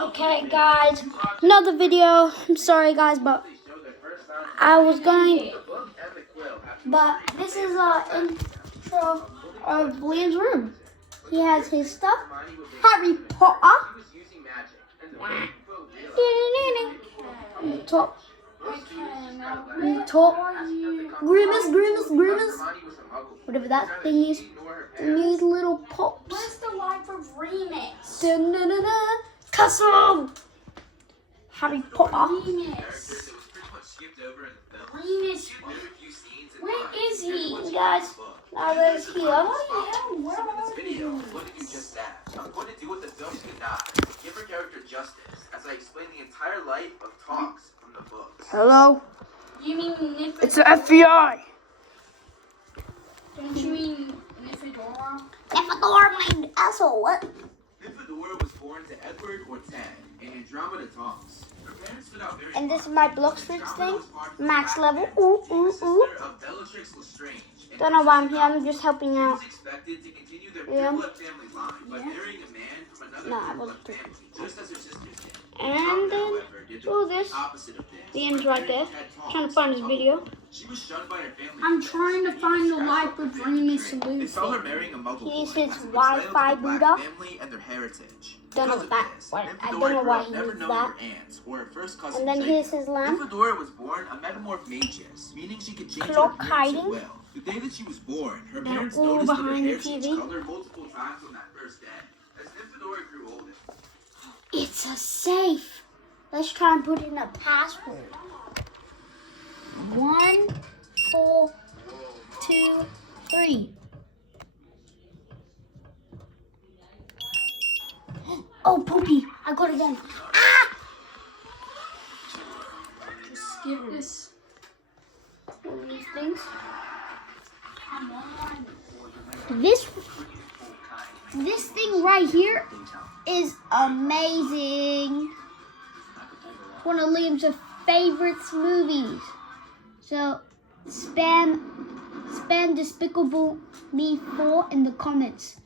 Okay, guys, another video. I'm sorry, guys, but But this is an intro of Liam's room. He has his stuff. Harry Potter. Top. Grimace. Whatever that thing is. And these little pops. Where's the life of Remus? Castle. Harry Potter. Remus. Where is he? Guys, now there's here. Where are Video, you? what did you just ask? I'm going to do what the film could not. Give her character justice as I explain the entire life of Tonks from the books. Hello? You mean Nifidora? It's the FBI. Don't you mean Nifidora? Nifidora, my asshole. What? Nifidora was born to Edward or Ted and Andromeda Tonks. Her parents stood out very And this is my Bloxfruits thing. Max level. Ooh. sister of Bellatrix Lestrange. Don't know why I'm here. I'm just helping She out. was expected to continue their Yeah. pure blood family line by marrying a man from another No, I pure blood wasn't too. family, just as her sisters did. And Andromeda, then, however, did the oh, this. opposite of this. The end's right there. Trying to find his video. She was shunned by her family. I'm trying to find the life of Remus They saw her Lucy. marrying a muggle boy He's as his a betrayal Wi-Fi to the black Buddha. family and their heritage. Don't know Because what of that- this, what- I Nymphadora don't know why grew up he never needs knowing that. her aunts or her first cousin And then Jacob. here's his lamp. Nymphadora was born a metamorph magus, meaning she could change Clock her appearance hiding. at will. The day that she was born, her Now parents all noticed that her behind hair the changed TV. color multiple times on that first day. As Nymphadora grew older, It's a safe. Let's try and put in a password. 1, 4, 2, 3. Oh, poopy. I got it again. Ah! Just skip this. What are these things? Come on. This thing right here is amazing. One of Liam's favorite movies. So spam Despicable Me 4 in the comments.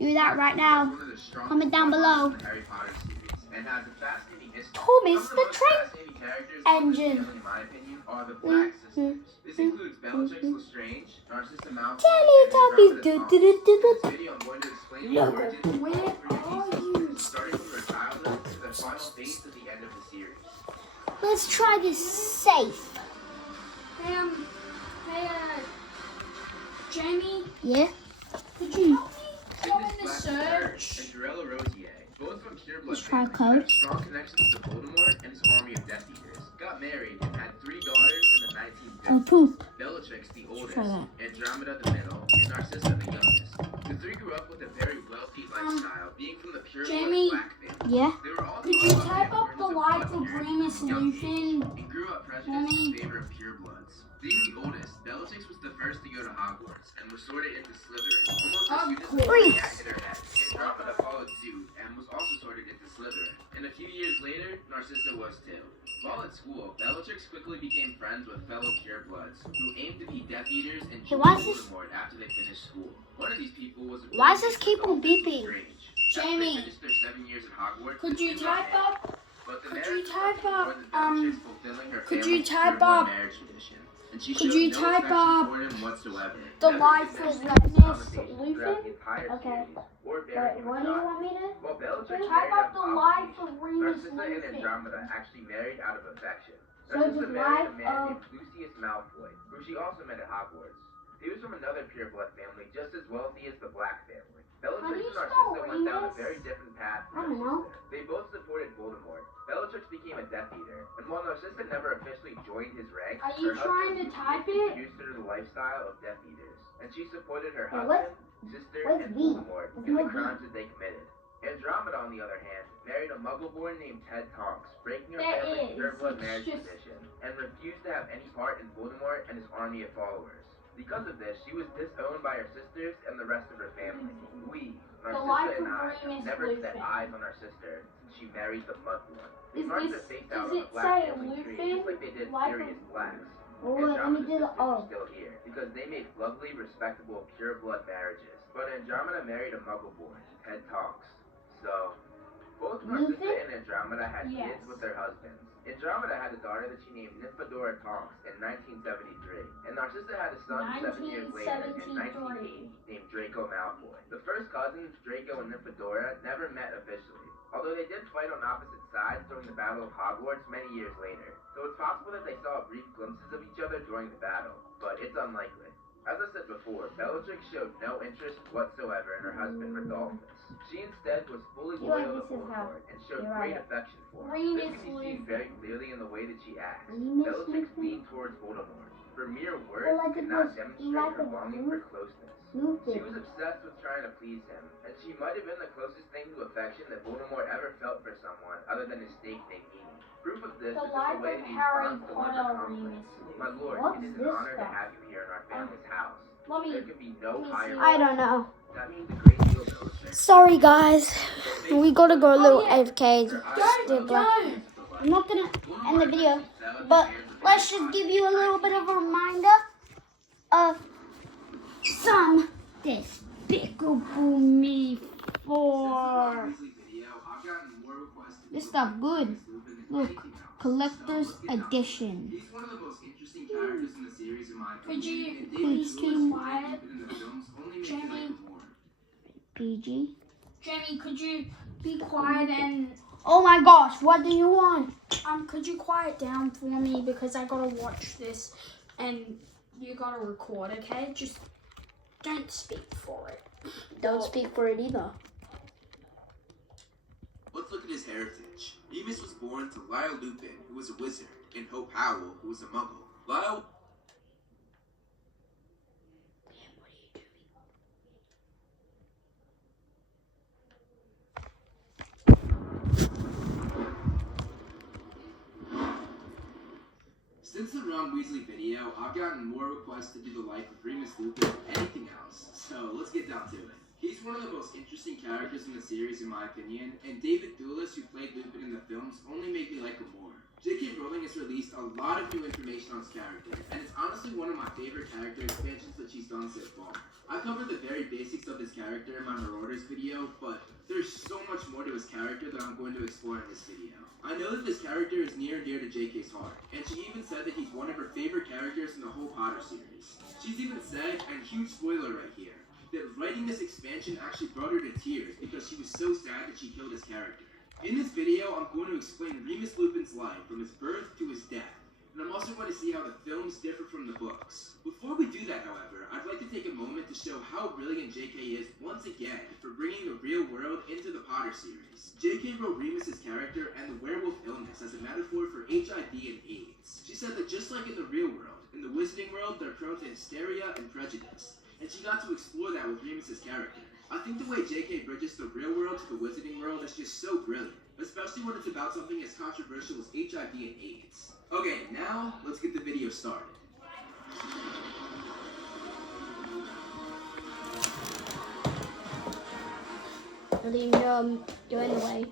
Do that right now. one of the strongest Comment down below. in the Harry Potter series and has a fascinating history. Thomas Some of the most Train fascinating characters Engine. in my opinion, are the Black Sisters. This includes Bellatrix Lestrange, Narcissa Malfoy, Teletubbies. and Andromeda Tonks. In this video, I'm going to explain the Look. origins of Where all three are of these you? sisters, starting from their childhood to their final fate at the end of the series. Let's try this safe. Hey, Jamie, Yeah. could you help me go in the Black search? and Dorella Rosier, both from pureblood Let's try families, code. had strong connections to Voldemort and his army of Death Eaters. Got married and had 3 daughters in the 1950s. Oh, poop. Bellatrix, the oldest, try that. Andromeda, the middle, and Narcissa, the youngest. The 3 grew up with a very wealthy lifestyle, being from the pureblood Jamie? Black family. Yeah. They were all Could you type up the life of Remus Lupin? and grew up prejudiced in favor of purebloods. Being the oldest, Bellatrix was the first to go to Hogwarts and was sorted into Slytherin. Almost as soon as the course. cat hit her head, Andromeda followed suit and was also sorted into Slytherin. And a few years later, Narcissa was too. While at school, Bellatrix quickly became friends with fellow purebloods who aimed to be Death Eaters and Hey, join why is this- Voldemort after they finished school. One of these people was Why does this keep on beeping? Strange. Jamie. After they finished their 7 years at Hogwarts, Could you they type got up? but the Could marriage you type was more up, than Bellatrix fulfilling her could you family's type pureblood up- marriage tradition. And she could showed you no type affection up for him whatsoever. the Never life did of they Remus conversation Lupin? throughout the entire Okay. series, or Wait, burying what him do you in want me to? While Bellatrix Type married up out the of life obligation, of Remus Narcissa and Lupin. Andromeda actually married out of affection. So Narcissa the married a life man of- named Lucius Malfoy, who she also met at Hogwarts. He was from another pureblood family just as wealthy as the Black family. Bellatrix How do you and spell Narcissa went down a Remus? very different path I from don't their know. sister. They both supported Voldemort. Bellatrix became a Death Eater, and while Narcissa never officially joined his ranks, Are you her trying husband to type Lucius it? introduced her to the lifestyle of Death Eaters, and she supported her Hey, husband, sister, what's and V? Voldemort There's in no the V. crimes that they committed. Andromeda, on the other hand, married a Muggle-born named Ted Tonks, breaking her There family's is. pureblood It's marriage just- tradition, and refused to have any part in Voldemort and his army of followers. Because of this, she was disowned by her sisters and the rest of her family. We, life Narcissa and of I, Remus have never set Lupin. eyes on our sister since she married the Muggle. They Is marked this- her face does out on the it Black say family tree, Lupin? just like they did Life of- Sirius Blacks. Oh, wait, let me Andromeda's do the sisters are O. still here because they made lovely, respectable, pureblood marriages. But Andromeda married a Muggle-born, Ted Tonks. So, both You Narcissa think? and Andromeda had Yes. kids with their husbands. Andromeda had a daughter that she named Nymphadora Tonks in 1973, and Narcissa had a son 7 years later in 1980 named Draco Malfoy. The first cousins, Draco and Nymphadora, never met officially, although they did fight on opposite sides during the Battle of Hogwarts many years later, so it's possible that they saw brief glimpses of each other during the battle, but it's unlikely. As I said before, Bellatrix showed no interest whatsoever in her husband Rodolphus. She instead was fully loyal to Voldemort and showed great affection for him. This can be seen very clearly in the way that she acts. Bellatrix leaned towards Voldemort. Her mere words did not demonstrate her longing for closeness. She was obsessed with trying to please him, and she might have been the closest thing to affection that Voldemort ever felt for someone other than his stake named Nini. Proof of this The is in life the way of that he Harry responds to one of her Potter conflicts. Remus. My lord, What's it is an this honor to stuff? have you here in our family's house. Let There me. can be no me higher. see. I don't know. That means a great deal to Bellatrix. Sorry, guys. We gotta go a little yeah. AFK. Don't. I'm not gonna end the video, but let's just give you a little bit of a reminder of some Despicable Me 4. This stuff good. Look, collector's edition. He's one of the most interesting characters in the series, in my Could opinion. you And please David keep Lewis, who quiet? played in the films, only makes Jamie. it like more. PG. Jamie, could you be quiet and Oh my gosh, what do you want? could you quiet down for me because I gotta watch this and you gotta record, okay? Just don't speak for it. Don't speak for it either. Let's look at his heritage. Remus was born to Lyle Lupin, who was a wizard, and Hope Howell, who was a muggle. Lyle Since the Ron Weasley video, I've gotten more requests to do the life of Remus Lupin than anything else, so let's get down to it. He's one of the most interesting characters in the series in my opinion, and David Thewlis, who played Lupin in the films, only made me like him more. J.K. Rowling has released a lot of new information on his character, and it's honestly one of my favorite character expansions that she's done so far. I covered the very basics of his character in my Marauders video, but there's so much more to his character that I'm going to explore in this video. I know that this character is near and dear to JK's heart, and she even said that he's one of her favorite characters in the whole Potter series. She's even said, and huge spoiler right here, that writing this expansion actually brought her to tears because she was so sad that she killed his character. In this video, I'm going to explain Remus Lupin's life from his birth to his death, and I'm also going to see how the films differ from the books. Before we do that, however, I'd like to take a moment to show how brilliant JK is once again for bringing the real world into the Potter series. JK wrote Remus's character and the werewolf illness as a metaphor for HIV and AIDS. She said that just like in the real world, in the wizarding world, they're prone to hysteria and prejudice, and she got to explore that with Remus's character. I think the way JK bridges the real world to the wizarding world is just so brilliant, especially when it's about something as controversial as HIV and AIDS. Okay, now let's get the video started. And then do anyway.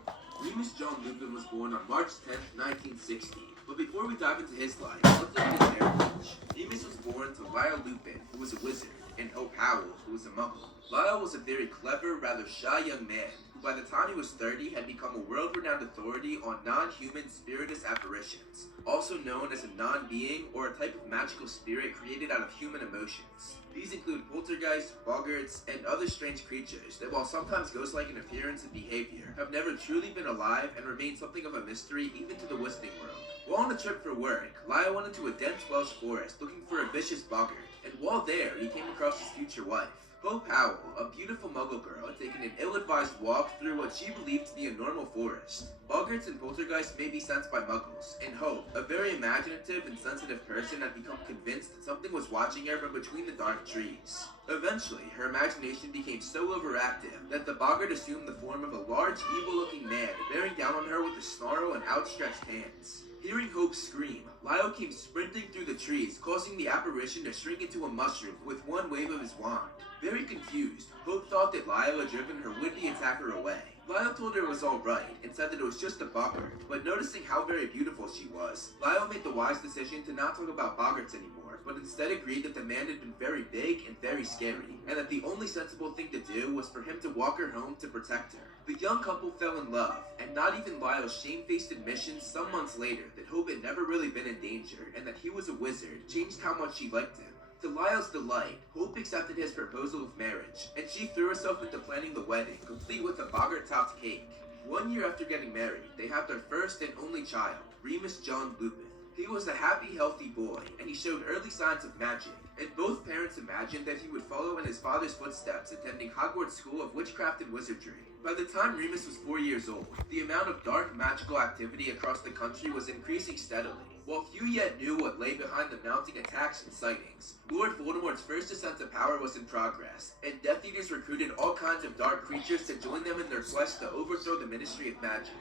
Remus John Lupin was born on March 10th, 1960. But before we dive into his life, let's look at his heritage. Remus was born to Lyle Lupin, who was a wizard, and Hope Howell, who was a muggle. Lyle was a very clever, rather shy young man, who by the time he was 30 had become a world-renowned authority on non-human spiritus apparitions, also known as a non-being or a type of magical spirit created out of human emotions. These include poltergeists, boggarts, and other strange creatures that, while sometimes ghost-like in appearance and behavior, have never truly been alive and remain something of a mystery even to the Wizarding world. While on a trip for work, Lyle went into a dense Welsh forest looking for a vicious boggart, and while there, he came across his future wife. Hope Howell, a beautiful muggle girl, had taken an ill-advised walk through what she believed to be a normal forest. Boggarts and poltergeists may be sensed by muggles, and Hope, a very imaginative and sensitive person, had become convinced that something was watching her from between the dark trees. Eventually, her imagination became so overactive that the boggart assumed the form of a large, evil-looking man, bearing down on her with a snarl and outstretched hands. Hearing Hope scream, Lyle came sprinting through the trees, causing the apparition to shrink into a mushroom with one wave of his wand. Very confused, Hope thought that Lyle had driven her would-be attacker away. Lyle told her it was alright, and said that it was just a boggart, but noticing how very beautiful she was, Lyle made the wise decision to not talk about boggarts anymore, but but instead agreed that the man had been very big and very scary, and that the only sensible thing to do was for him to walk her home to protect her. The young couple fell in love, and not even Lyle's shamefaced admission some months later that Hope had never really been in danger and that he was a wizard changed how much she liked him. To Lyle's delight, Hope accepted his proposal of marriage, and she threw herself into planning the wedding, complete with a boggart-topped cake. 1 year after getting married, they had their first and only child, Remus John Lupin. He was a happy, healthy boy, and he showed early signs of magic, and both parents imagined that he would follow in his father's footsteps, attending Hogwarts School of Witchcraft and Wizardry. By the time Remus was 4 years old, the amount of dark magical activity across the country was increasing steadily. While few yet knew what lay behind the mounting attacks and sightings, Lord Voldemort's first ascent to power was in progress, and Death Eaters recruited all kinds of dark creatures to join them in their quest to overthrow the Ministry of Magic.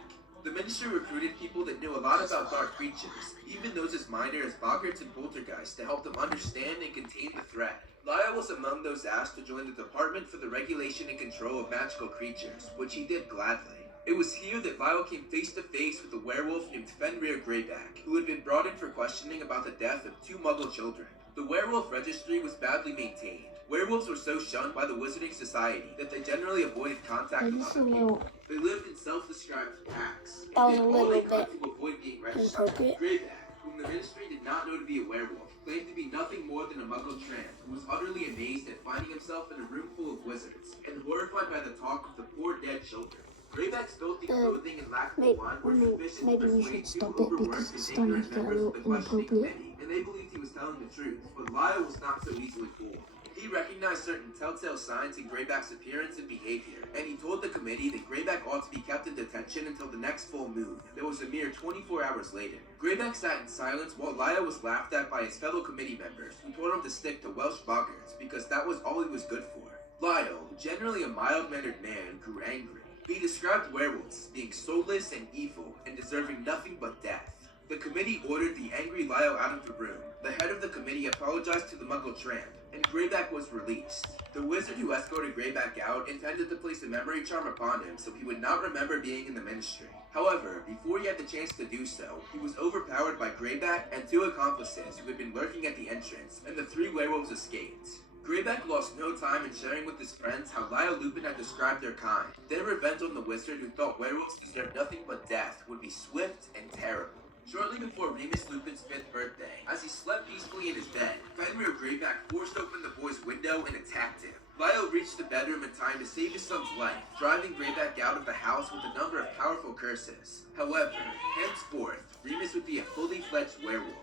The Ministry recruited people that knew a lot about dark creatures, even those as minor as boggarts and poltergeists, to help them understand and contain the threat. Lyle was among those asked to join the Department for the Regulation and Control of Magical Creatures, which he did gladly. It was here that Lyle came face to face with a werewolf named Fenrir Greyback, who had been brought in for questioning about the death of 2 Muggle children. The werewolf registry was badly maintained. Werewolves were so shunned by the Wizarding Society that they generally avoided contact with other people. They lived in self-described packs, and did all they could to avoid being registered. Greyback, whom the Ministry did not know to be a werewolf, claimed to be nothing more than a Muggle tramp who was utterly amazed at finding himself in a room full of wizards, and horrified by the talk of the poor dead children. Greyback's filthy clothing and lack of wine were sufficient to persuade two overworked and ignorant members of the questioning committee, and they believed he was telling the truth, but Lyle was not so easily fooled. He recognized certain telltale signs in Greyback's appearance and behavior, and he told the committee that Greyback ought to be kept in detention until the next full moon. That was a mere 24 hours later. Greyback sat in silence while Lyle was laughed at by his fellow committee members, who told him to stick to Welsh boggarts because that was all he was good for. Lyle, generally a mild-mannered man, grew angry. He described werewolves as being soulless and evil and deserving nothing but death. The committee ordered the angry Lyle out of the room. The head of the committee apologized to the Muggle tramp, and Greyback was released. The wizard who escorted Greyback out intended to place a memory charm upon him so he would not remember being in the Ministry. However, before he had the chance to do so, he was overpowered by Greyback and 2 accomplices who had been lurking at the entrance, and the 3 werewolves escaped. Greyback lost no time in sharing with his friends how Lyle Lupin had described their kind. Their revenge on the wizard who thought werewolves deserved nothing but death would be swift and terrible. Shortly before Remus Lupin's 5th birthday, as he slept peacefully in his bed, Fenrir Greyback forced open the boy's window and attacked him. Lyle reached the bedroom in time to save his son's life, driving Greyback out of the house with a number of powerful curses. However, henceforth, Remus would be a fully fledged werewolf.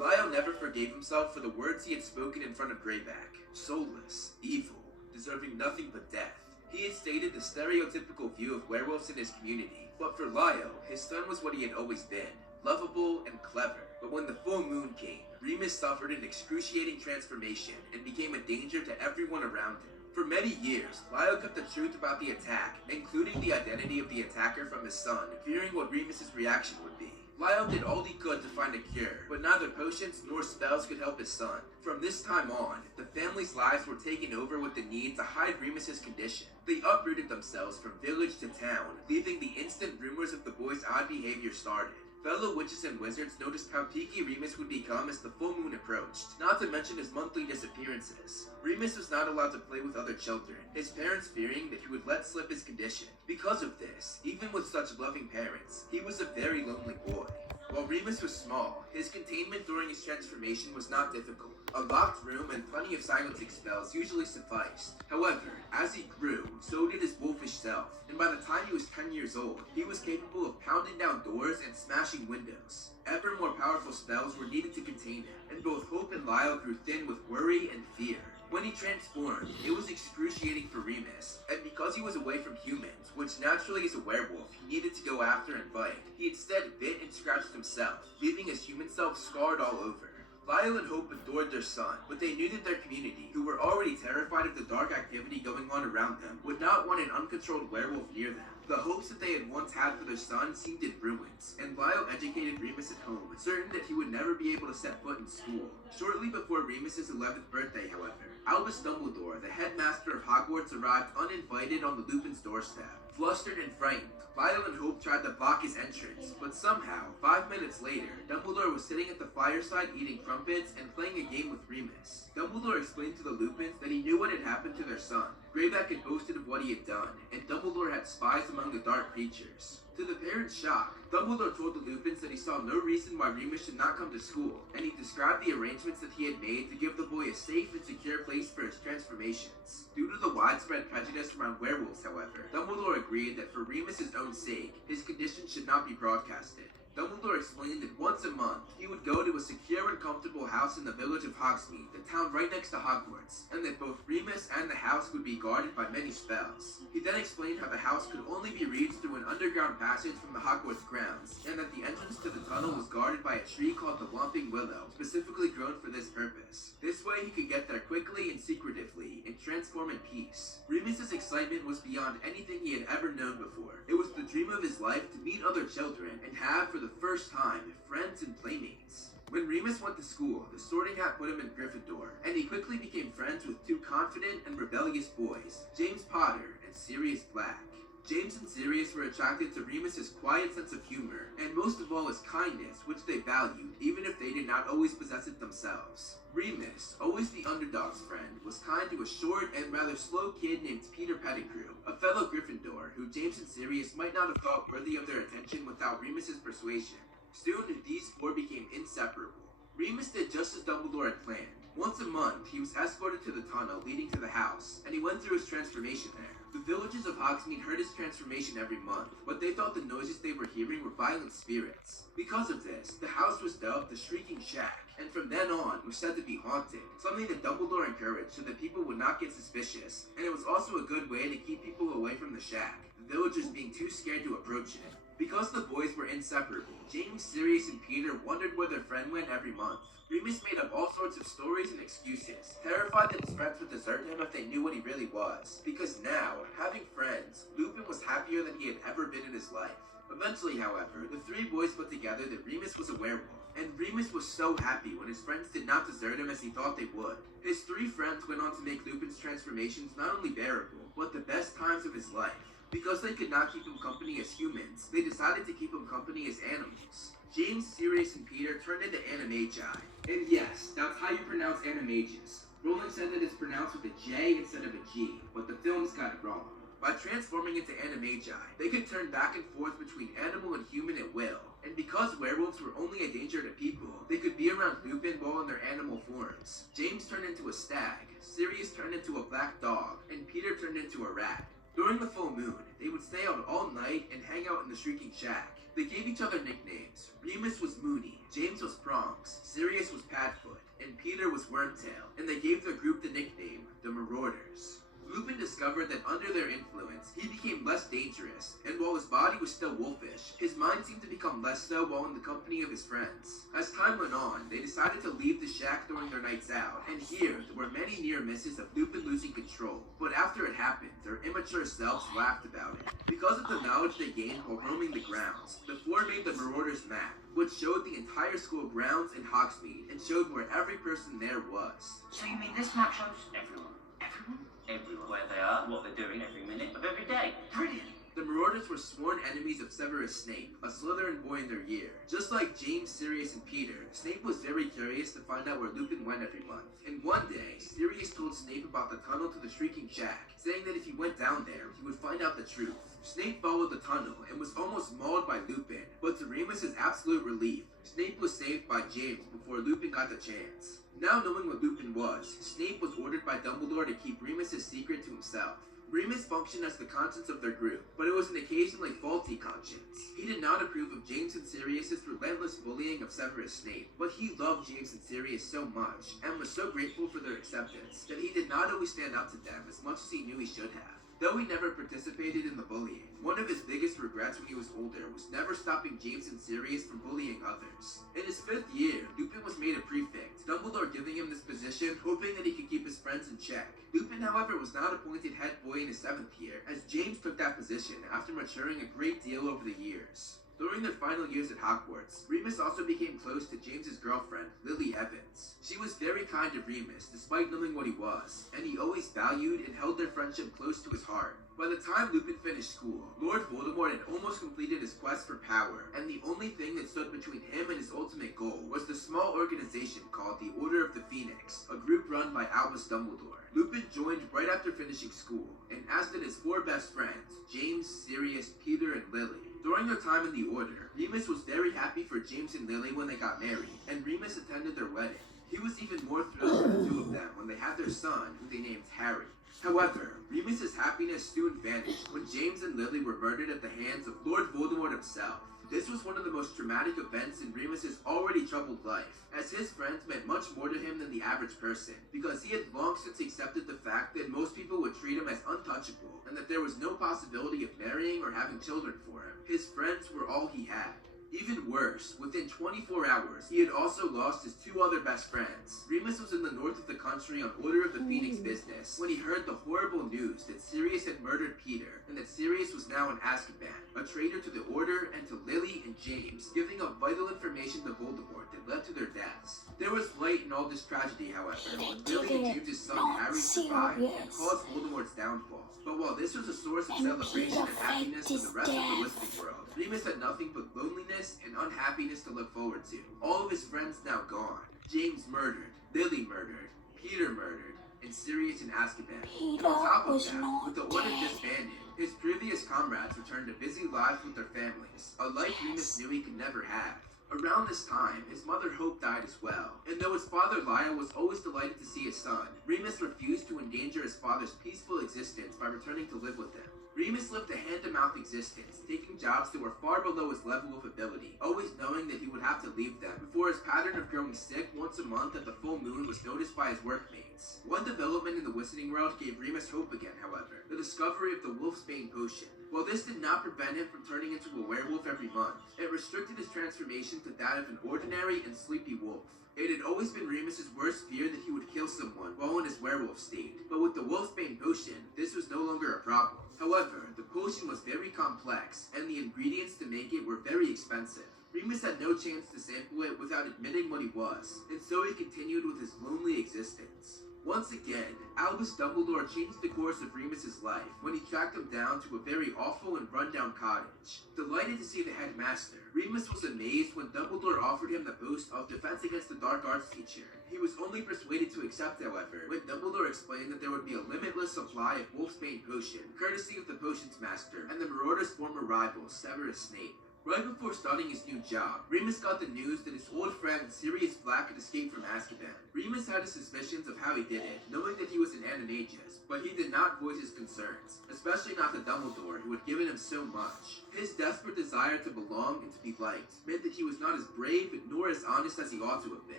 Lyle never forgave himself for the words he had spoken in front of Greyback. Soulless, evil, deserving nothing but death. He had stated the stereotypical view of werewolves in his community, but for Lyle, his son was what he had always been, lovable and clever. But when the full moon came, Remus suffered an excruciating transformation and became a danger to everyone around him. For many years, Lyle kept the truth about the attack, including the identity of the attacker from his son, fearing what Remus's reaction would be. Lyle did all he could to find a cure, but neither potions nor spells could help his son. From this time on, the family's lives were taken over with the need to hide Remus's condition. They uprooted themselves from village to town, leaving the instant rumors of the boy's odd behavior started. Fellow witches and wizards noticed how peaky Remus would become as the full moon approached, not to mention his monthly disappearances. Remus was not allowed to play with other children, his parents fearing that he would let slip his condition. Because of this, even with such loving parents, he was a very lonely boy. While Remus was small, his containment during his transformation was not difficult. A locked room and plenty of silencing spells usually sufficed. However, as he grew, so did his wolfish self, and by the time he was 10 years old, he was capable of pounding down doors and smashing windows. Ever more powerful spells were needed to contain him, and both Hope and Lyle grew thin with worry and fear. When he transformed, it was excruciating for Remus, and because he was away from humans, which naturally is a werewolf, he needed to go after and fight. He instead bit and scratched himself, leaving his human self scarred all over. Lyle and Hope adored their son, but they knew that their community, who were already terrified of the dark activity going on around them, would not want an uncontrolled werewolf near them. The hopes that they had once had for their son seemed in ruins, and Lyle educated Remus at home, certain that he would never be able to set foot in school. Shortly before Remus's 11th birthday, however, Albus Dumbledore, the headmaster of Hogwarts, arrived uninvited on the Lupin's doorstep. Flustered and frightened, Lyle and Hope tried to block his entrance, but somehow, 5 minutes later, Dumbledore was sitting at the fireside eating crumpets and playing a game with Remus. Dumbledore explained to the Lupins that he knew what had happened to their son. Greyback had boasted of what he had done, and Dumbledore had spies among the dark creatures. To the parents' shock, Dumbledore told the Lupins that he saw no reason why Remus should not come to school, and he described the arrangements that he had made to give the boy a safe and secure place for his transformations. Due to the widespread prejudice around werewolves, however, Dumbledore agreed that for Remus's own sake, his condition should not be broadcasted. Dumbledore explained that once a month, he would go to a secure and comfortable house in the village of Hogsmeade, the town right next to Hogwarts, and that both Remus and the house would be guarded by many spells. He then explained how the house could only be reached through an underground passage from the Hogwarts grounds, and that the entrance to the tunnel was guarded by a tree called the Whomping Willow, specifically grown for this purpose. This way he could get there quickly and secretively, and transform in peace. Remus's excitement was beyond anything he had ever known before. It was the dream of his life to meet other children and have, for the first time, friends and playmates. When Remus went to school, the Sorting Hat put him in Gryffindor, and he quickly became friends with two confident and rebellious boys, James Potter and Sirius Black. James and Sirius were attracted to Remus's quiet sense of humor, and most of all his kindness, which they valued, even if they did not always possess it themselves. Remus, always the underdog's friend, was kind to a short and rather slow kid named Peter Pettigrew, a fellow Gryffindor who James and Sirius might not have thought worthy of their attention without Remus's persuasion. Soon, these four became inseparable. Remus did just as Dumbledore had planned. Once a month, he was escorted to the tunnel leading to the house, and he went through his transformation there. The villagers of Hogsmeade heard his transformation every month, but they thought the noises they were hearing were violent spirits. Because of this, the house was dubbed the Shrieking Shack, and from then on was said to be haunted, something that Dumbledore encouraged so that people would not get suspicious, and it was also a good way to keep people away from the shack, the villagers being too scared to approach it. Because the boys were inseparable, James, Sirius, and Peter wondered where their friend went every month. Remus made up all sorts of stories and excuses, terrified that his friends would desert him if they knew what he really was. Because now, having friends, Lupin was happier than he had ever been in his life. Eventually, however, the three boys put together that Remus was a werewolf, and Remus was so happy when his friends did not desert him as he thought they would. His three friends went on to make Lupin's transformations not only bearable, but the best times of his life. Because they could not keep him company as humans, they decided to keep him company as animals. James, Sirius, and Peter turned into Animagi. And yes, that's how you pronounce Animagus. Rowling said that it's pronounced with a J instead of a G, but the films got it wrong. By transforming into Animagi, they could turn back and forth between animal and human at will. And because werewolves were only a danger to people, they could be around Lupin while in their animal forms. James turned into a stag, Sirius turned into a black dog, and Peter turned into a rat. During the full moon, they would stay out all night and hang out in the Shrieking Shack. They gave each other nicknames. Remus was Moony, James was Prongs, Sirius was Padfoot, and Peter was Wormtail, and they gave their group the nickname, the Marauders. Lupin discovered that under their influence, he became less dangerous, and while his body was still wolfish, his mind seemed to become less so while in the company of his friends. As time went on, they decided to leave the shack during their nights out, and here there were many near misses of Lupin losing control. But after it happened, their immature selves laughed about it. Because of the knowledge they gained while roaming the grounds, the four made the Marauders map, which showed the entire school grounds in Hogsmeade, and showed where every person there was. So you mean this map shows everyone? Everyone? Everyone. Where they are, what they're doing every minute of every day. Brilliant. The Marauders were sworn enemies of Severus Snape, a Slytherin boy in their year. Just like James, Sirius, and Peter, Snape was very curious to find out where Lupin went every month. And one day, Sirius told Snape about the tunnel to the Shrieking Shack, saying that if he went down there, he would find out the truth. Snape followed the tunnel and was almost mauled by Lupin, but to Remus's absolute relief, Snape was saved by James before Lupin got the chance. Now knowing what Lupin was, Snape was ordered by Dumbledore to keep Remus's secret to himself. Remus functioned as the conscience of their group, but it was an occasionally faulty conscience. He did not approve of James and Sirius's relentless bullying of Severus Snape, but he loved James and Sirius so much, and was so grateful for their acceptance, that he did not always stand up to them as much as he knew he should have. Though he never participated in the bullying, one of his biggest regrets when he was older was never stopping James and Sirius from bullying others. In his 5th year, Lupin was made a prefect, Dumbledore giving him this position, hoping that he could keep his friends in check. Lupin, however, was not appointed head boy in his 7th year, as James took that position after maturing a great deal over the years. During their final years at Hogwarts, Remus also became close to James's girlfriend, Lily Evans. She was very kind to Remus, despite knowing what he was, and he always valued and held their friendship close to his heart. By the time Lupin finished school, Lord Voldemort had almost completed his quest for power, and the only thing that stood between him and his ultimate goal was the small organization called the Order of the Phoenix, a group run by Albus Dumbledore. Lupin joined right after finishing school, and as did his 4 best friends, James, Sirius, Peter, and Lily. During their time in the Order, Remus was very happy for James and Lily when they got married, and Remus attended their wedding. He was even more thrilled for the 2 of them when they had their son, who they named Harry. However, Remus's happiness soon vanished when James and Lily were murdered at the hands of Lord Voldemort himself. This was one of the most traumatic events in Remus's already troubled life, as his friends meant much more to him than the average person, because he had long since accepted the fact that most people would treat him as untouchable, and that there was no possibility of marrying or having children for him. His friends were all he had. Even worse, within 24 hours, he had also lost his 2 other best friends. Remus was in the north of the country on Order of the Phoenix business when he heard the horrible news that Sirius had murdered Peter, and that Sirius was now in Azkaban, a traitor to the Order and to Lily and James, giving up vital information to Voldemort that led to their deaths. There was light in all this tragedy, however, when Lily and James' son Harry survived and caused Voldemort's downfall. But while this was a source of celebration and happiness for the rest of the Wizarding world, Remus had nothing but loneliness and unhappiness to look forward to. All of his friends now gone. James murdered, Lily murdered, Peter murdered, and Sirius in Azkaban. And on top of that, with the Order disbanded, his previous comrades returned to busy lives with their families, a life Remus knew he could never have. Around this time, his mother Hope died as well, and though his father Lyle was always delighted to see his son, Remus refused to endanger his father's peaceful existence by returning to live with him. Remus lived a hand-to-mouth existence, taking jobs that were far below his level of ability, always knowing that he would have to leave them before his pattern of growing sick once a month at the full moon was noticed by his workmates. One development in the Wizarding world gave Remus hope again, however, the discovery of the Wolfsbane potion. While this did not prevent him from turning into a werewolf every month, it restricted his transformation to that of an ordinary and sleepy wolf. It had always been Remus's worst fear that he would kill someone while in his werewolf state, but with the Wolfsbane potion, this was no longer a problem. However, the potion was very complex, and the ingredients to make it were very expensive. Remus had no chance to sample it without admitting what he was, and so he continued with his lonely existence. Once again, Albus Dumbledore changed the course of Remus's life when he tracked him down to a very awful and rundown cottage. Delighted to see the headmaster, Remus was amazed when Dumbledore offered him the post of Defense Against the Dark Arts teacher. He was only persuaded to accept, however, when Dumbledore explained that there would be a limitless supply of Wolfsbane potion, courtesy of the potion's master and the Marauder's former rival, Severus Snape. Right before starting his new job, Remus got the news that his old friend Sirius Black had escaped from Azkaban. Remus had his suspicions of how he did it, knowing that he was an animagus, but he did not voice his concerns, especially not to Dumbledore, who had given him so much. His desperate desire to belong and to be liked meant that he was not as brave nor as honest as he ought to have been.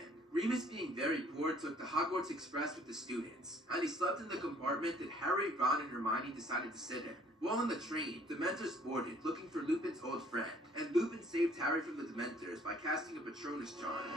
Remus, being very poor, took the Hogwarts Express with the students, and he slept in the compartment that Harry, Ron, and Hermione decided to sit in. While on the train, Dementors boarded, looking for Lupin's old friend, and Lupin saved Harry from the Dementors by casting a Patronus charm.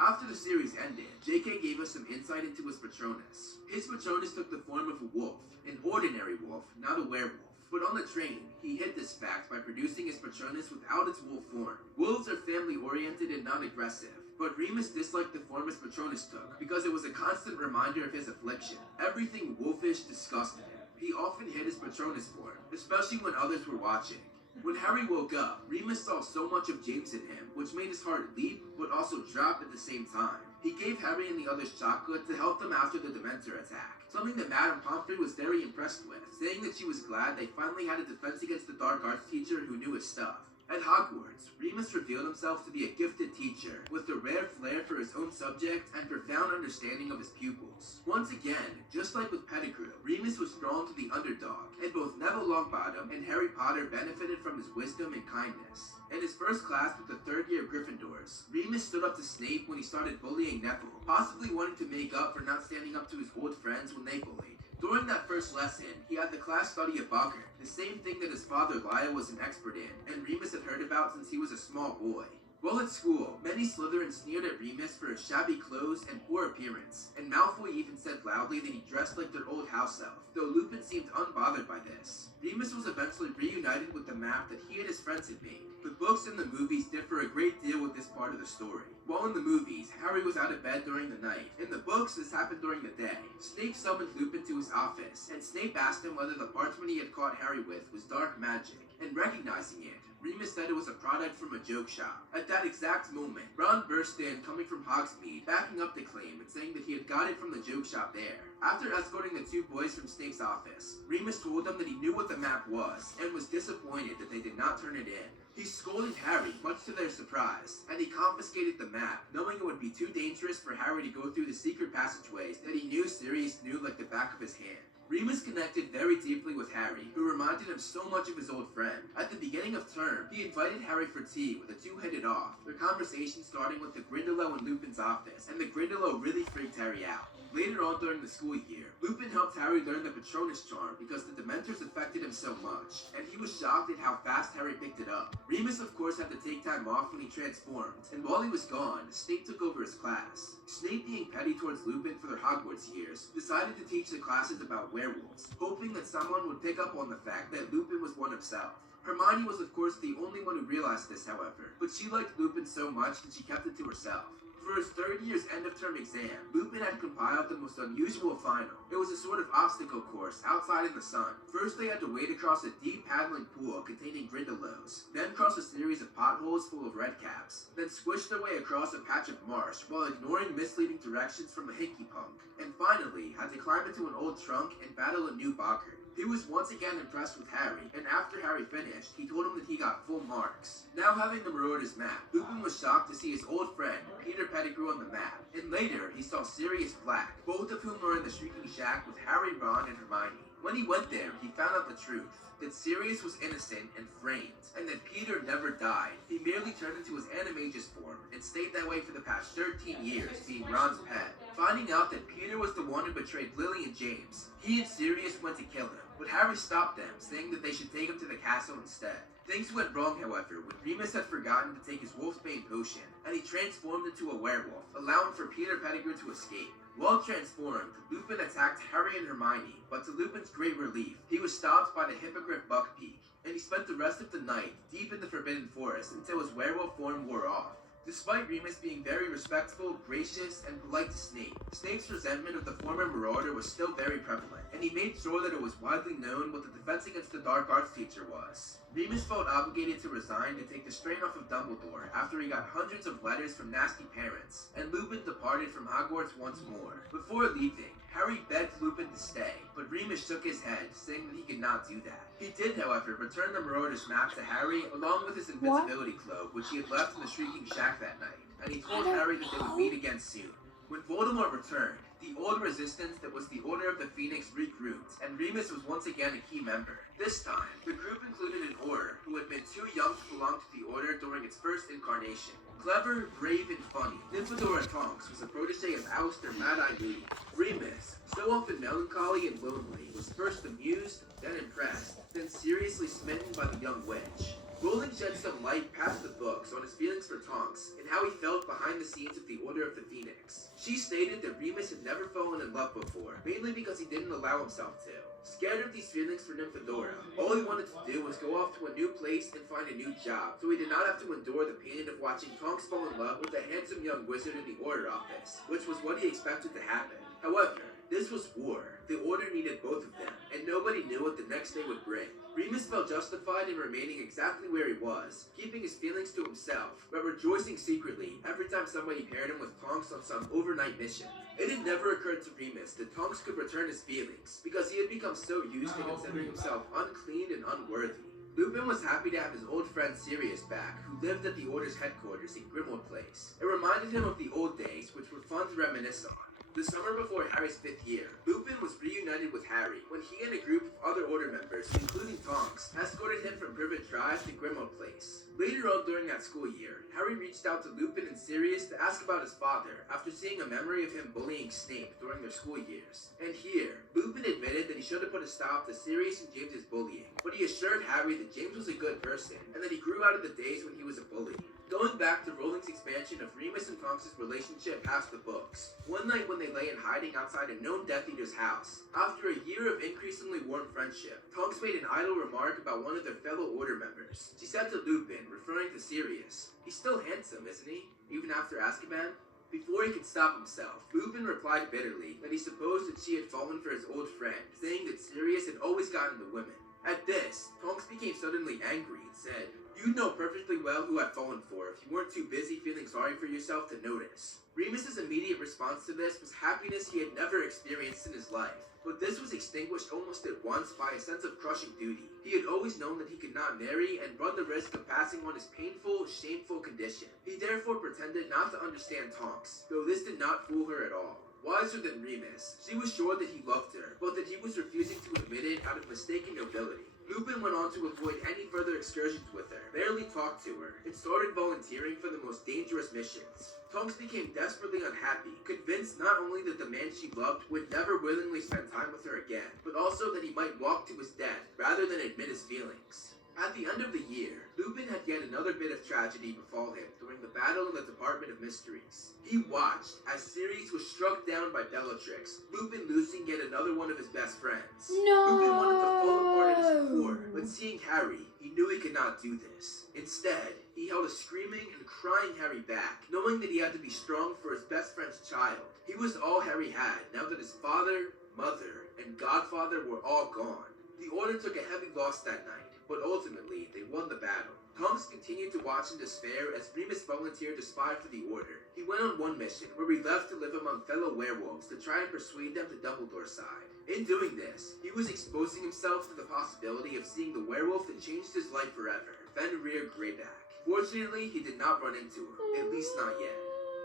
After the series ended, J.K. gave us some insight into his Patronus. His Patronus took the form of a wolf, an ordinary wolf, not a werewolf. But on the train, he hid this fact by producing his Patronus without its wolf form. Wolves are family-oriented and not aggressive, but Remus disliked the form his Patronus took because it was a constant reminder of his affliction. Everything wolfish disgusted him. He often hid his Patronus form, especially when others were watching. When Harry woke up, Remus saw so much of James in him, which made his heart leap, but also drop at the same time. He gave Harry and the others chocolate to help them after the Dementor attack, something that Madame Pomfrey was very impressed with, saying that she was glad they finally had a Defense Against the Dark Arts teacher who knew his stuff. At Hogwarts, Remus revealed himself to be a gifted teacher, with a rare flair for his own subject and profound understanding of his pupils. Once again, just like with Pettigrew, Remus was drawn to the underdog, and both Neville Longbottom and Harry Potter benefited from his wisdom and kindness. In his first class with the third-year Gryffindors, Remus stood up to Snape when he started bullying Neville, possibly wanting to make up for not standing up to his old friends when they bullied. During that first lesson, he had the class study a Boggart, the same thing that his father Lyle was an expert in, and Remus had heard about since he was a small boy. While at school, many Slytherins sneered at Remus for his shabby clothes and poor appearance, and Malfoy even said loudly that he dressed like their old house elf, though Lupin seemed unbothered by this. Remus was eventually reunited with the map that he and his friends had made. The books and the movies differ a great deal with this part of the story. While in the movies, Harry was out of bed during the night. In the books, this happened during the day. Snape summoned Lupin to his office, and Snape asked him whether the parchment he had caught Harry with was dark magic, and recognizing it, Remus said it was a product from a joke shop. At that exact moment, Ron burst in, coming from Hogsmeade, backing up the claim and saying that he had got it from the joke shop there. After escorting the two boys from Snape's office, Remus told them that he knew what the map was, and was disappointed that they did not turn it in. He scolded Harry, much to their surprise, and he confiscated the map, knowing it would be too dangerous for Harry to go through the secret passageways that he knew Sirius knew like the back of his hand. Remus connected very deeply with Harry, who reminded him so much of his old friend. At the beginning of term, he invited Harry for tea with a two-headed off, their conversation starting with the Grindylow in Lupin's office, and the Grindylow really freaked Harry out. Later on during the school year, Lupin helped Harry learn the Patronus charm because the Dementors affected him so much, and he was shocked at how fast Harry picked it up. Remus of course had to take time off when he transformed, and while he was gone, Snape took over his class. Snape, being petty towards Lupin for their Hogwarts years, decided to teach the classes about werewolves, hoping that someone would pick up on the fact that Lupin was one himself. Hermione was of course the only one who realized this, however, but she liked Lupin so much that she kept it to herself. For his third year's end-of-term exam, Lupin had compiled the most unusual final. It was a sort of obstacle course outside in the sun. First they had to wade across a deep paddling pool containing Grindylows, then cross a series of potholes full of redcaps, then squish their way across a patch of marsh while ignoring misleading directions from a hickey-punk, and finally had to climb into an old trunk and battle a new boggart. He was once again impressed with Harry, and after Harry finished, he told him that he got full marks. Now having the Marauders map, Lupin was shocked to see his old friend, Peter Pettigrew, on the map, and later he saw Sirius Black, both of whom were in the Shrieking Shack with Harry, Ron, and Hermione. When he went there, he found out the truth, that Sirius was innocent and framed, and that Peter never died. He merely turned into his Animagus form, and stayed that way for the past 13 years, being Ron's pet. Finding out that Peter was the one who betrayed Lily and James, he and Sirius went to kill him, but Harry stopped them, saying that they should take him to the castle instead. Things went wrong, however, when Remus had forgotten to take his Wolfsbane potion, and he transformed into a werewolf, allowing for Peter Pettigrew to escape. While transformed, Lupin attacked Harry and Hermione, but to Lupin's great relief, he was stopped by the Hippogriff Buckbeak, and he spent the rest of the night deep in the Forbidden Forest until his werewolf form wore off. Despite Remus being very respectful, gracious, and polite to Snape, Snape's resentment of the former Marauder was still very prevalent, and he made sure that it was widely known what the Defense Against the Dark Arts teacher was. Remus felt obligated to resign to take the strain off of Dumbledore after he got hundreds of letters from nasty parents, and Lupin departed from Hogwarts once more. Before leaving, Harry begged Lupin to stay, but Remus shook his head, saying that he could not do that. He did, however, return the Marauder's map to Harry, along with his invincibility cloak, which he had left in the Shrieking Shack that night, and he told Harry that they would meet again soon. When Voldemort returned, the old resistance that was the Order of the Phoenix regrouped, and Remus was once again a key member. This time, the group included an Auror who had been too young to belong to the Order during its first incarnation. Clever, brave, and funny, Nymphadora Tonks was a protege of Alistair Mad-Eye Moody. Remus, so often melancholy and lonely, was first amused, then impressed, then seriously smitten by the young witch. Rowling shed some light past the books on his feelings for Tonks and how he felt behind the scenes of the Order of the Phoenix. She stated that Remus had never fallen in love before, mainly because he didn't allow himself to. Scared of these feelings for Nymphadora, all he wanted to do was go off to a new place and find a new job, so he did not have to endure the pain of watching Tonks fall in love with a handsome young wizard in the Order office, which was what he expected to happen. However, this was war. The Order needed both of them, and nobody knew what the next day would bring. Remus felt justified in remaining exactly where he was, keeping his feelings to himself, but rejoicing secretly every time somebody paired him with Tonks on some overnight mission. It had never occurred to Remus that Tonks could return his feelings, because he had become so used to considering himself unclean and unworthy. Lupin was happy to have his old friend Sirius back, who lived at the Order's headquarters in Grimmauld Place. It reminded him of the old days, which were fun to reminisce on. The summer before Harry's 5th year, Lupin was reunited with Harry when he and a group of other Order members, including Tonks, escorted him from Privet Drive to Grimmauld Place. Later on during that school year, Harry reached out to Lupin and Sirius to ask about his father after seeing a memory of him bullying Snape during their school years. And here, Lupin admitted that he should have put a stop to Sirius and James's bullying, but he assured Harry that James was a good person and that he grew out of the days when he was a bully. Going back to Rowling's expansion of Remus and Tonks' relationship past the books, one night when they lay in hiding outside a known Death Eater's house, after a year of increasingly warm friendship, Tonks made an idle remark about one of their fellow Order members. She said to Lupin, referring to Sirius, "He's still handsome, isn't he? Even after Azkaban?" Before he could stop himself, Lupin replied bitterly that he supposed that she had fallen for his old friend, saying that Sirius had always gotten the women. At this, Tonks became suddenly angry and said, "You'd know perfectly well who I'd fallen for if you weren't too busy feeling sorry for yourself to notice." Remus's immediate response to this was happiness he had never experienced in his life, but this was extinguished almost at once by a sense of crushing duty. He had always known that he could not marry and run the risk of passing on his painful, shameful condition. He therefore pretended not to understand Tonks, though this did not fool her at all. Wiser than Remus, she was sure that he loved her, but that he was refusing to admit it out of mistaken nobility. Lupin went on to avoid any further excursions with her, barely talked to her, and started volunteering for the most dangerous missions. Tonks became desperately unhappy, convinced not only that the man she loved would never willingly spend time with her again, but also that he might walk to his death rather than admit his feelings. At the end of the year, Lupin had yet another bit of tragedy befall him during the battle in the Department of Mysteries. He watched as Sirius was struck down by Bellatrix, Lupin losing yet another one of his best friends. No. Lupin wanted to fall apart at his core, but seeing Harry, he knew he could not do this. Instead, he held a screaming and crying Harry back, knowing that he had to be strong for his best friend's child. He was all Harry had, now that his father, mother, and godfather were all gone. The Order took a heavy loss that night, but ultimately, they won the battle. Tonks continued to watch in despair as Remus volunteered to spy for the Order. He went on one mission, where he left to live among fellow werewolves to try and persuade them to Dumbledore's side. In doing this, he was exposing himself to the possibility of seeing the werewolf that changed his life forever, Fenrir Greyback. Fortunately, he did not run into him, at least not yet.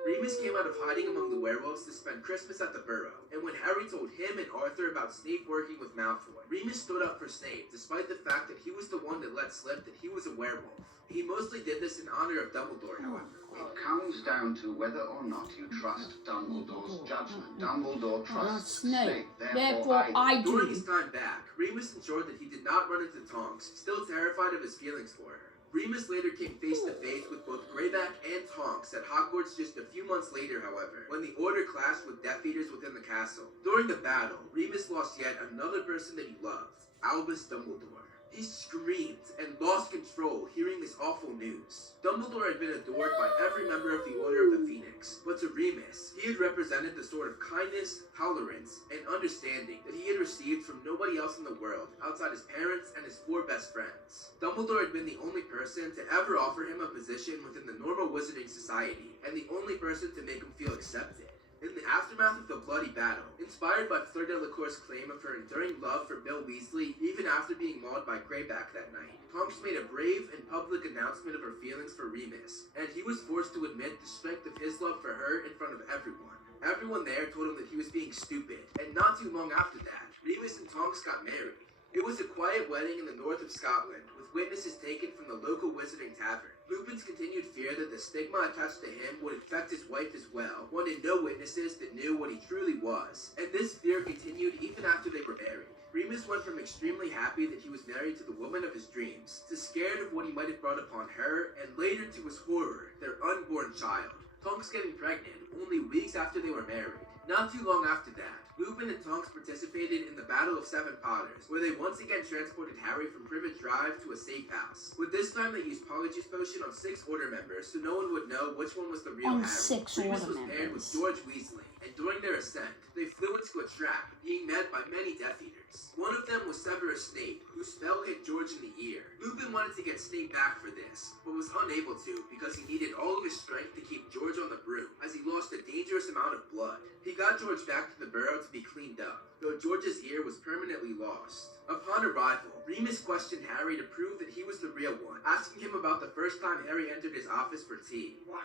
Remus came out of hiding among the werewolves to spend Christmas at the Burrow, and when Harry told him and Arthur about Snape working with Malfoy, Remus stood up for Snape despite the fact that he was the one that let slip that he was a werewolf. He mostly did this in honor of Dumbledore, however. It comes down to whether or not you trust Dumbledore's judgment. Dumbledore trusts Snape. Snape, Therefore, I During do. his time back, Remus ensured that he did not run into Tonks, still terrified of his feelings for her. Remus later came face to face with both Greyback and Tonks at Hogwarts just a few months later, however, when the Order clashed with Death Eaters within the castle. During the battle, Remus lost yet another person that he loved, Albus Dumbledore. He screamed and lost control hearing this awful news. Dumbledore had been adored by every member of the Order of the Phoenix, but to Remus, he had represented the sort of kindness, tolerance, and understanding that he had received from nobody else in the world outside his parents and his 4 best friends. Dumbledore had been the only person to ever offer him a position within the normal wizarding society, and the only person to make him feel accepted. In the aftermath of the bloody battle, inspired by Fleur Delacour's claim of her enduring love for Bill Weasley even after being mauled by Greyback that night, Tonks made a brave and public announcement of her feelings for Remus, and he was forced to admit the strength of his love for her in front of everyone. Everyone there told him that he was being stupid, and not too long after that, Remus and Tonks got married. It was a quiet wedding in the north of Scotland, with witnesses taken from the local wizarding tavern. Lupin's continued fear that the stigma attached to him would infect his wife as well, wanted no witnesses that knew what he truly was, and this fear continued even after they were married. Remus went from extremely happy that he was married to the woman of his dreams, to scared of what he might have brought upon her, and later to his horror, their unborn child. Tonks getting pregnant only weeks after they were married. Not too long after that, Lupin and Tonks participated in the Battle of Seven Potters, where they once again transported Harry from Privet Drive to a safe house. But this time they used Polyjuice Potion on 6 Order members, so no one would know which one was the real On Harry. 6 Remus Order was paired with members. George Weasley, and during their ascent, they flew into a trap, being met by many Death Eaters. One of them was Severus Snape, whose spell hit George in the ear. Lupin wanted to get Snape back for this, but was unable to because he needed all of his strength to keep George on the broom, as he lost a dangerous amount of blood. He got George back to the Burrow to be cleaned up, though George's ear was permanently lost. Upon arrival, Remus questioned Harry to prove that he was the real one, asking him about the first time Harry entered his office for tea. What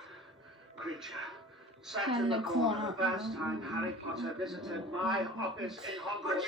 creature sat in the corner the first time Harry Potter visited my office in Hogwarts?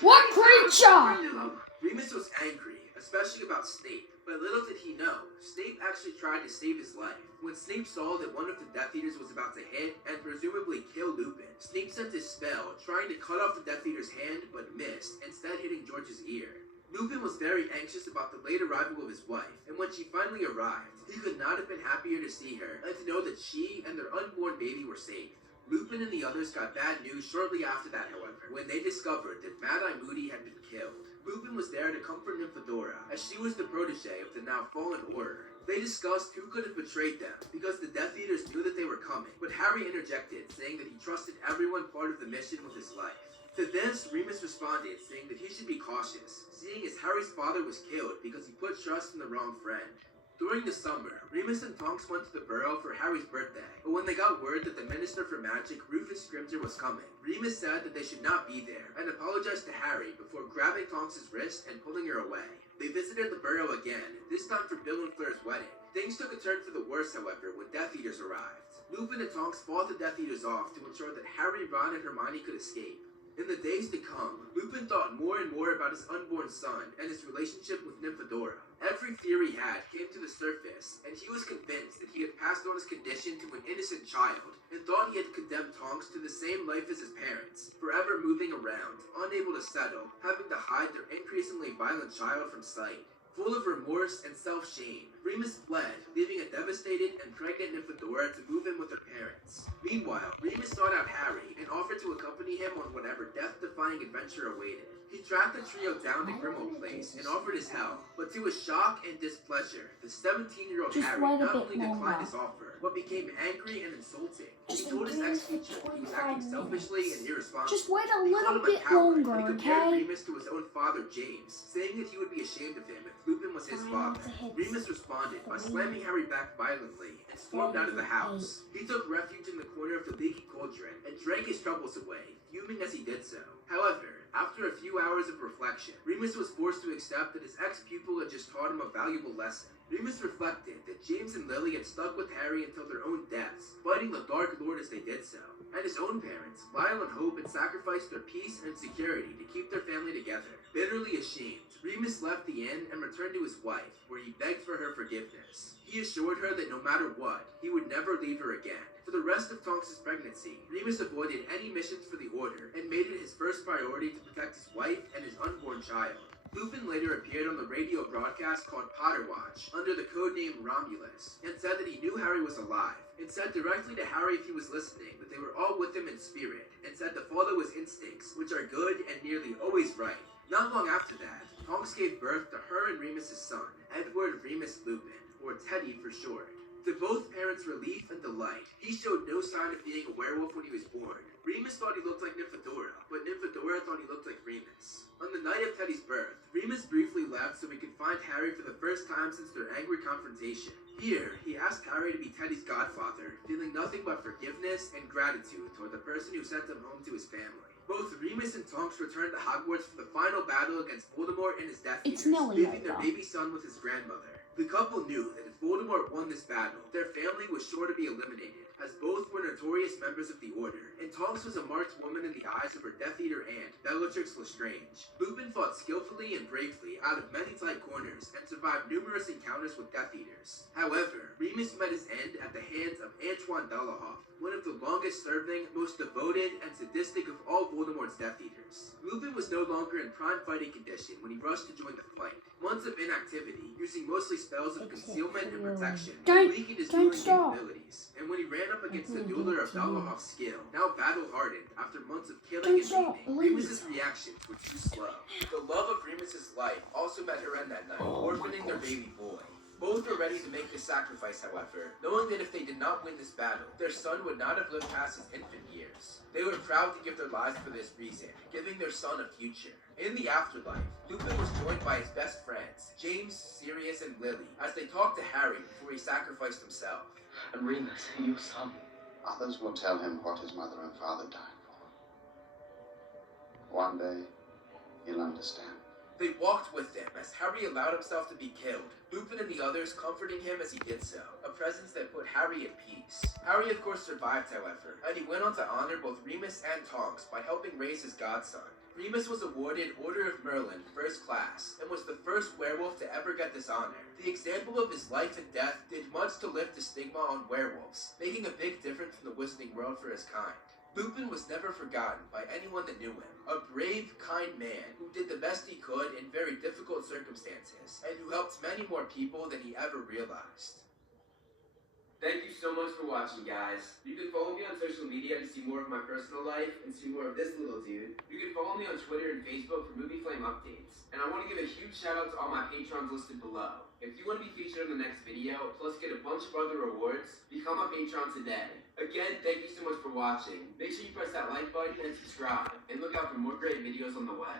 What creature? Remus was angry, especially about Snape, but little did he know, Snape actually tried to save his life. When Snape saw that one of the Death Eaters was about to hit and presumably kill Lupin, Snape sent his spell, trying to cut off the Death Eater's hand, but missed, instead hitting George's ear. Lupin was very anxious about the late arrival of his wife, and when she finally arrived, he could not have been happier to see her and to know that she and their unborn baby were safe. Lupin and the others got bad news shortly after that, however, when they discovered that Mad-Eye Moody had been killed. Lupin was there to comfort Nymphadora, as she was the protege of the now fallen Order. They discussed who could have betrayed them, because the Death Eaters knew that they were coming, but Harry interjected, saying that he trusted everyone part of the mission with his life. To this, Remus responded, saying that he should be cautious, seeing as Harry's father was killed because he put trust in the wrong friend. During the summer, Remus and Tonks went to the Burrow for Harry's birthday, but when they got word that the Minister for Magic, Rufus Scrimgeour, was coming, Remus said that they should not be there, and apologized to Harry before grabbing Tonks' wrist and pulling her away. They visited the Burrow again, this time for Bill and Fleur's wedding. Things took a turn for the worse, however, when Death Eaters arrived. Lupin and Tonks fought the Death Eaters off to ensure that Harry, Ron, and Hermione could escape. In the days to come, Lupin thought more and more about his unborn son and his relationship with Nymphadora. Every fear he had came to the surface, and he was convinced that he had passed on his condition to an innocent child, and thought he had condemned Tonks to the same life as his parents, forever moving around, unable to settle, having to hide their increasingly violent child from sight. Full of remorse and self-shame, Remus fled, leaving a devastated and pregnant Nymphadora to move in with her parents. Meanwhile, Remus sought out Harry and offered to accompany him on whatever death-defying adventure awaited. He tracked the trio down to Grimmauld Place and offered his help, but to his shock and displeasure, the 17-year-old Just Harry wait a not bit only declined longer. his offer, but became angry and insulting. He Just told his do this for ex-teacher that he was 25 acting selfishly and irresponsible. Just wait a He little called him a bit coward, longer, and he compared okay? Remus to his own father, James, saying that he would be ashamed of him if Lupin was his Fine, father. it's a hit. Remus responded by slamming Harry back violently and stormed out of the house. He took refuge in the corner of the leaky cauldron and drank his troubles away, fuming as he did so. However, after a few hours of reflection, Remus was forced to accept that his ex-pupil had just taught him a valuable lesson. Remus reflected that James and Lily had stuck with Harry until their own deaths, fighting the Dark Lord as they did so. And his own parents, Lyle and Hope, had sacrificed their peace and security to keep their family together. Bitterly ashamed, Remus left the inn and returned to his wife, where he begged for her forgiveness. He assured her that no matter what, he would never leave her again. For the rest of Tonks' pregnancy, Remus avoided any missions for the Order and made it his first priority to protect his wife and his unborn child. Lupin later appeared on the radio broadcast called Potter Watch under the codename Romulus and said that he knew Harry was alive, and said directly to Harry if he was listening that they were all with him in spirit, and said to follow his instincts, which are good and nearly always right. Not long after that, Tonks gave birth to her and Remus's son, Edward Remus Lupin, or Teddy for short. To both parents' relief and delight, he showed no sign of being a werewolf when he was born. Remus thought he looked like Nymphadora, but Nymphadora thought he looked like Remus. On the night of Teddy's birth, Remus briefly left so he could find Harry for the first time since their angry confrontation. Here, he asked Harry to be Teddy's godfather, feeling nothing but forgiveness and gratitude toward the person who sent him home to his family. Both Remus and Tonks returned to Hogwarts for the final battle against Voldemort and his Death It's Eaters, Nelly leaving their over. baby son with his grandmother. The couple knew that if Voldemort won this battle, their family was sure to be eliminated, as both were notorious members of the Order, and Tonks was a marked woman in the eyes of her Death Eater aunt, Bellatrix Lestrange. Lupin fought skillfully and bravely out of many tight corners and survived numerous encounters with Death Eaters. However, Remus met his end at the hands of Antoine Dolohov, one of the longest-serving, most devoted, and sadistic of all Voldemort's Death Eaters. Lupin was no longer in prime fighting condition when he rushed to join the fight. Months of inactivity, using mostly spells of concealment and protection, weakened his dueling capabilities. And when he ran up against the dueler of Dolohov's skill, now battle-hardened after months of killing and maiming, Remus's reactions were too slow. The love of Remus's life also met her end that night, orphaning their baby boy. Both were ready to make this sacrifice, however, knowing that if they did not win this battle, their son would not have lived past his infant years. They were proud to give their lives for this reason, giving their son a future. In the afterlife, Lupin was joined by his best friends, James, Sirius, and Lily, as they talked to Harry before he sacrificed himself. And Remus, your son. Others will tell him what his mother and father died for. One day, he'll understand. They walked with him as Harry allowed himself to be killed, Lupin and the others comforting him as he did so, a presence that put Harry at peace. Harry of course survived, however, and he went on to honor both Remus and Tonks by helping raise his godson. Remus was awarded Order of Merlin First Class, and was the first werewolf to ever get this honor. The example of his life and death did much to lift the stigma on werewolves, making a big difference in the Wizarding world for his kind. Lupin was never forgotten by anyone that knew him. A brave, kind man who did the best he could in very difficult circumstances, and who helped many more people than he ever realized. Thank you so much for watching, guys. You can follow me on social media to see more of my personal life and see more of this little dude. You can follow me on Twitter and Facebook for Movie Flame updates. And I want to give a huge shout out to all my patrons listed below. If you want to be featured in the next video, plus get a bunch of other rewards, become a patron today. Again, thank you so much for watching. Make sure you press that like button and subscribe, and look out for more great videos on the way.